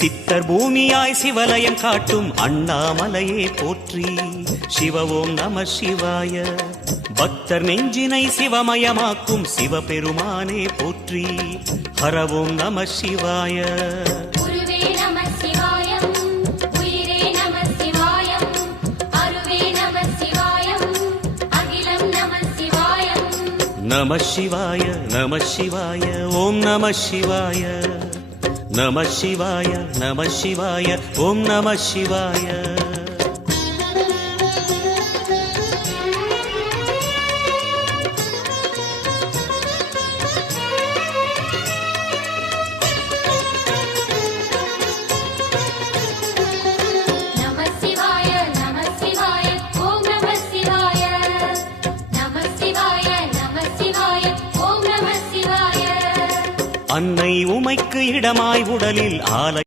சித்தர் பூமியாய் சிவலயம் காட்டும் அண்ணாமலையே போற்றி. சிவ ஓம் நம சிவாய. பக்தர் நெஞ்சினை சிவமயமாக்கும் சிவபெருமானே போற்றி. ஹர ஓம் நம சிவாய. நம சிவாய நம சிவாய ஓம் நம சிவாய. நம சிவாய நம சிவாய ஓம் நம சிவாய. அன்னை உமைக்கு இடமாய் உடலில் ஆலை